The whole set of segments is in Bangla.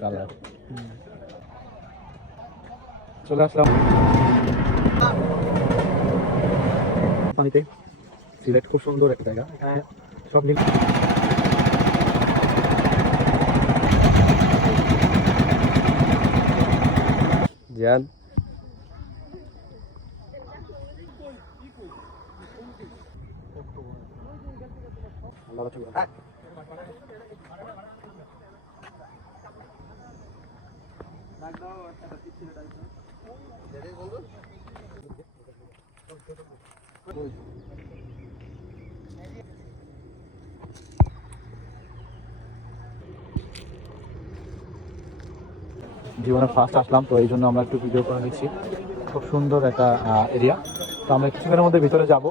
কালার চলে আসলাম পানিতে। সিলেট খুব সুন্দর একটা জায়গা, এখানে সব মিল জ্ঞান জীবনে ফার্স্ট আসলাম, তো এই জন্য আমরা একটু ভিডিও করে নিচ্ছি। খুব সুন্দর একটা এরিয়া, তো আমরা কিছুক্ষণের মধ্যে ভিতরে যাবো।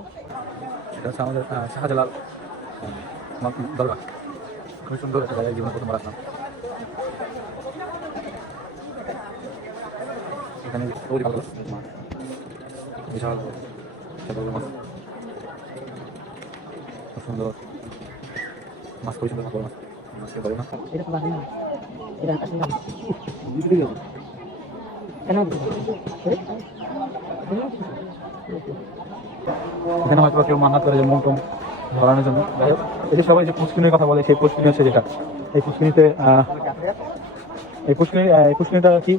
এটা হচ্ছে আমাদের শাহজালাল দরগা। খুব সুন্দর একটা জায়গায় জীবনে প্রথমবার আসলাম। এখানে বিশাল মাছ, খুব সুন্দর মাছ, খুবই সুন্দর বড় মাছ। মাছকে বলো না এখানে হয়তো কেউ মান্নাত করে যে মন ধরানোর জন্য। যাই হোক, এই যে সবাই যে পুষ্কিনির কথা বলে, সেই পুষ্কিনি হচ্ছে যেটা, এই পুষ্কিনিতে এই পুষ্কিনিটা কি